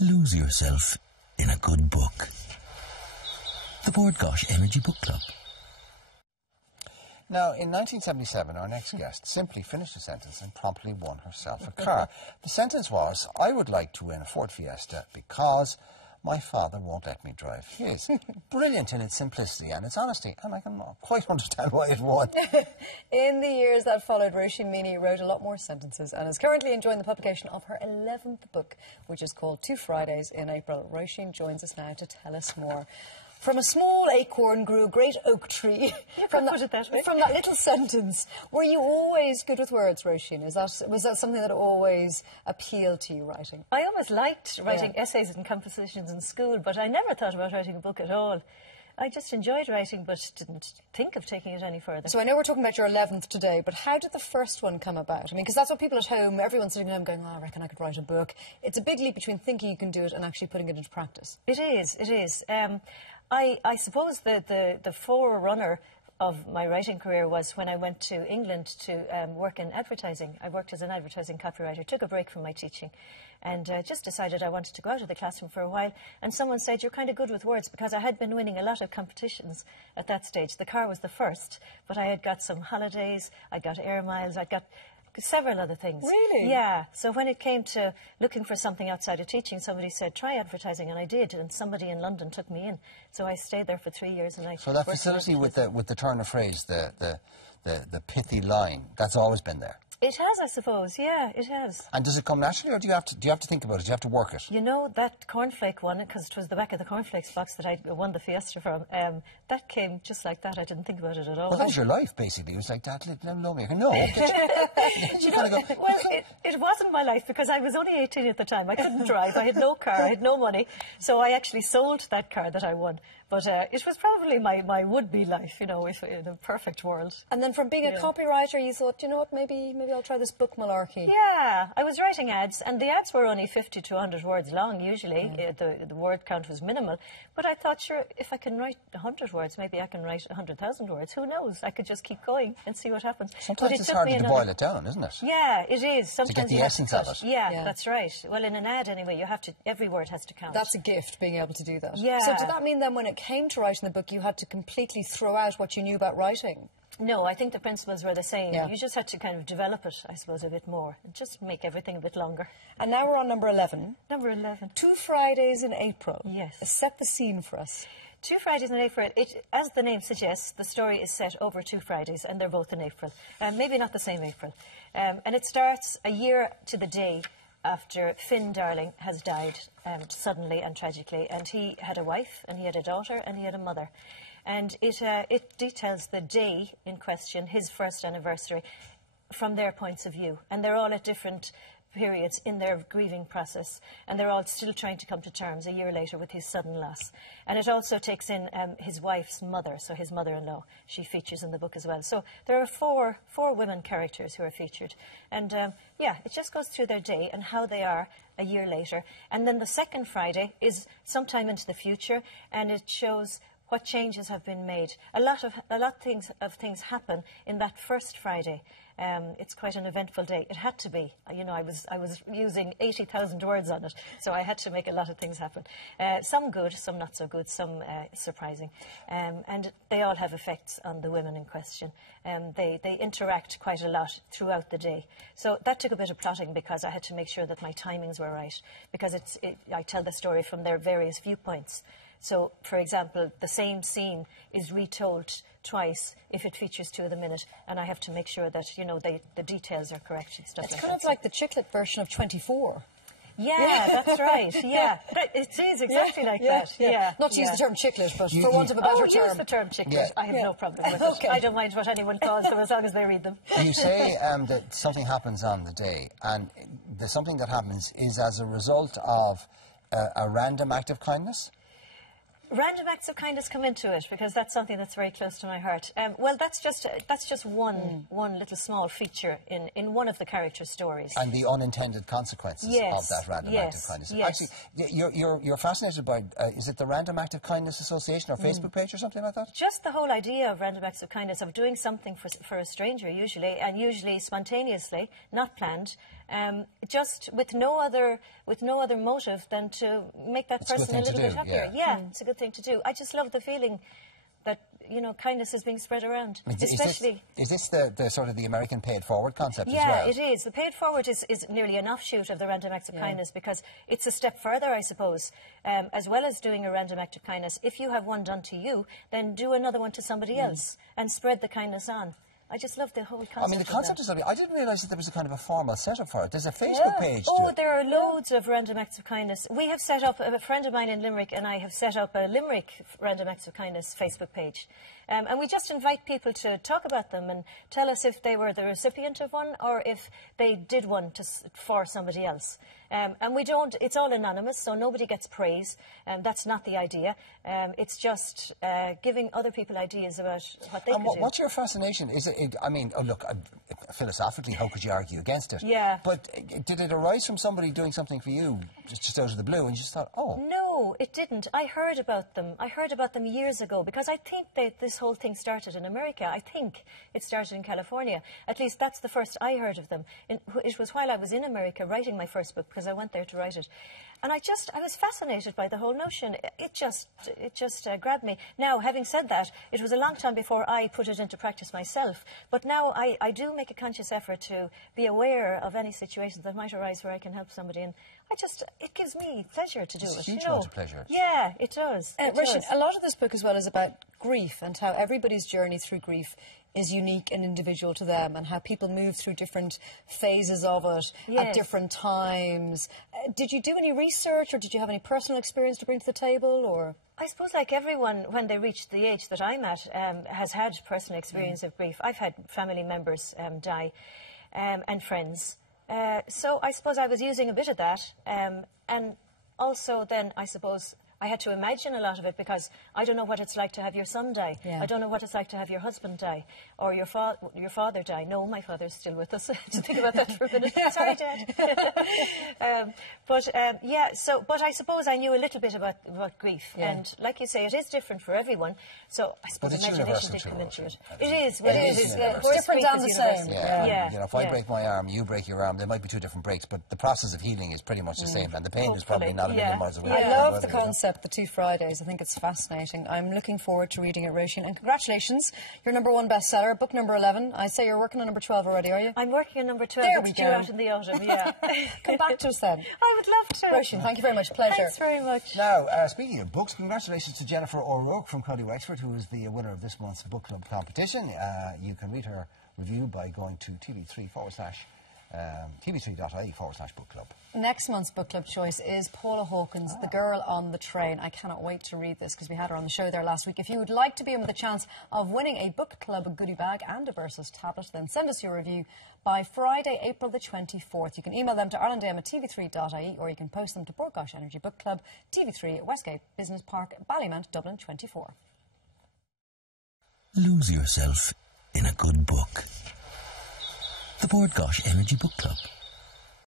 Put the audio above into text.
Lose yourself in a good book. The Bookclub Energy Book Club. Now, in 1977, our next guest simply finished a sentence and promptly won herself a car. The sentence was, I would like to win a Ford Fiesta because my father won't let me drive his. Brilliant in its simplicity and its honesty, and I can quite understand why it won. In the years that followed, Roisin Meany wrote a lot more sentences and is currently enjoying the publication of her 11th book, which is called 2 Fridays in April. Roisin joins us now to tell us more. From a small acorn grew a great oak tree. From that little sentence. Were you always good with words, Roisin? Was that something that always appealed to you, writing? I always liked writing essays and compositions in school, but I never thought about writing a book at all. I just enjoyed writing, but didn't think of taking it any further. So I know we're talking about your 11th today, but how did the first one come about? I mean, because that's what people at home, everyone's sitting at home going, oh, I reckon I could write a book. It's a big leap between thinking you can do it and actually putting it into practice. It is, it is. I suppose the forerunner of my writing career was when I went to England to work in advertising. I worked as an advertising copywriter, took a break from my teaching, and just decided I wanted to go out of the classroom for a while. And someone said, you're kind of good with words, because I had been winning a lot of competitions at that stage. The car was the first, but I had got some holidays, I got air miles, I got several other things. Really? Yeah. So when it came to looking for something outside of teaching, somebody said, try advertising, and I did, and somebody in London took me in. So I stayed there for 3 years. And so that facility with the turn of phrase, the pithy line, that's always been there? It has, I suppose, yeah, it has. And does it come naturally, or do you have to think about it? Do you have to work it? You know, that cornflake one, because it was the back of the cornflakes box that I won the Fiesta from, that came just like that. I didn't think about it at all. Well, that was your life, basically. It was like, Dad, let him know me. No. You know, well, it wasn't my life, because I was only 18 at the time. I couldn't drive. I had no car. I had no money. So I actually sold that car that I won. But it was probably my would-be life, you know, in a perfect world. And then from being a copywriter, you thought, you know what, maybe I'll try this book malarkey. Yeah, I was writing ads, and the ads were only 50 to 100 words long, usually. The word count was minimal. But I thought, sure, if I can write 100 words, maybe I can write 100,000 words. Who knows? I could just keep going and see what happens. Sometimes it's harder to boil it down, isn't it? Yeah, it is. Sometimes to get the essence of it. Yeah, that's right. Well, in an ad, anyway, every word has to count. That's a gift, being able to do that. Yeah. So did that mean then when it came to writing the book, you had to completely throw out what you knew about writing? No, I think the principles were the same. Yeah. You just had to kind of develop it, I suppose, a bit more. And just make everything a bit longer. And now we're on number 11. Number 11. 2 Fridays in April. Yes. Set the scene for us. 2 Fridays in April. As the name suggests, the story is set over 2 Fridays, and they're both in April. Maybe not the same April. And it starts a year to the day after Finn Darling has died suddenly and tragically. And he had a wife, and he had a daughter, and he had a mother. And it details the day in question, his first anniversary, from their points of view. And they're all at different periods in their grieving process, and they're all still trying to come to terms a year later with his sudden loss. And it also takes in his wife's mother, so his mother-in-law. She features in the book as well. So there are four women characters who are featured. And yeah, it just goes through their day and how they are a year later. And then the second Friday is sometime into the future, and it shows what changes have been made. A lot of things happen in that first Friday. It's quite an eventful day. It had to be. You know, I was using 80,000 words on it, so I had to make a lot of things happen. Some good, some not so good, some surprising. And they all have effects on the women in question. They interact quite a lot throughout the day. So that took a bit of plotting, because I had to make sure that my timings were right, because I tell the story from their various viewpoints. So, for example, the same scene is retold twice if it features 2 of them in it, and I have to make sure that, you know, the details are correct and stuff like that. It's kind of like the chicklet version of 24. Yeah, that's right, yeah. It is exactly like that, yeah. Not to use the term chicklet, but for want of a better term. Use the term chicklet. I have no problem with it. I don't mind what anyone calls them as long as they read them. You say that something happens on the day, and the something that happens is as a result of a random act of kindness? Random acts of kindness come into it, because that's something that's very close to my heart. Well, that's just one little small feature in one of the character stories. And the unintended consequences of that random act of kindness. Yes. Actually, you're fascinated by, is it the Random Act of Kindness Association or Facebook page or something like that? Just the whole idea of random acts of kindness, of doing something for a stranger usually, and usually spontaneously, not planned, just with no other motive than to make that person a little bit happier. Yeah, it's a good thing to do. I just love the feeling that, you know, kindness is being spread around. Is this the sort of the American paid forward concept as well? Yeah, it is. The paid forward is nearly an offshoot of the random acts of kindness, because it's a step further, I suppose. As well as doing a random act of kindness, if you have one done to you, then do another one to somebody else and spread the kindness on. I just love the whole concept. I mean, the concept is lovely. I didn't realise that there was a kind of a formal setup for it. There's a Facebook page. Oh, there are loads of random acts of kindness. We have set up, a friend of mine in Limerick and I have set up a Limerick Random Acts of Kindness Facebook page. And we just invite people to talk about them and tell us if they were the recipient of one or if they did one for somebody else. And we don't, it's all anonymous, so nobody gets praise. That's not the idea. It's just giving other people ideas about what they could do. What's your fascination? Is it, I mean, oh, look, philosophically, how could you argue against it? Yeah. But did it arise from somebody doing something for you just out of the blue and you just thought, oh? No, it didn't. I heard about them. I heard about them years ago because I think this whole thing started in America. I think it started in California. At least that's the first I heard of them. It was while I was in America writing my first book, because I went there to write it. And I was fascinated by the whole notion. It just grabbed me. Now, having said that, it was a long time before I put it into practice myself. But now I do make a conscious effort to be aware of any situations that might arise where I can help somebody. And it gives me pleasure to do it. It's a huge amount of pleasure. Yeah, it does. Roisin, a lot of this book as well is about grief and how everybody's journey through grief is unique and individual to them, and how people move through different phases of it at different times. Did you do any research, or did you have any personal experience to bring to the table, or...? I suppose, like everyone, when they reach the age that I'm at, has had personal experience of grief. I've had family members die, and friends. So I suppose I was using a bit of that. And also then, I suppose, I had to imagine a lot of it, because I don't know what it's like to have your son die. I don't know what it's like to have your husband die, or your father die. No, my father's still with us. To think about that for a minute. Sorry, Dad. But I suppose I knew a little bit about grief. And like you say, it is different for everyone. So I suppose imagination did come into it. It is. It's different and the same. Yeah. You know, if I break my arm, you break your arm, there might be two different breaks, but the process of healing is pretty much the same, and the pain is probably not a million miles away. I love the concept. The 2 Fridays. I think it's fascinating. I'm looking forward to reading it, Roisin. And congratulations, your #1 bestseller, book number 11. I say you're working on number 12 already, are you? I'm working on number 12. There we go. go. Out in the autumn, yeah. Come back to us then. I would love to. Roisin, thank you very much. Pleasure. Thanks very much. Now, speaking of books, congratulations to Jennifer O'Rourke from County Wexford, who is the winner of this month's book club competition. You can read her review by going to tv3.ie/book club. Next month's book club choice is Paula Hawkins, The Girl on the Train. I cannot wait to read this because we had her on the show there last week. If you would like to be in with a chance of winning a book club goodie bag and a Versus tablet, then send us your review by Friday, April the 24th. You can email them to irelandam@tv3.ie, or you can post them to Bord Gáis Energy Book Club, TV3 at Westgate Business Park, Ballymount, Dublin 24. Lose yourself in a good book. The Bord Gáis Energy Book Club.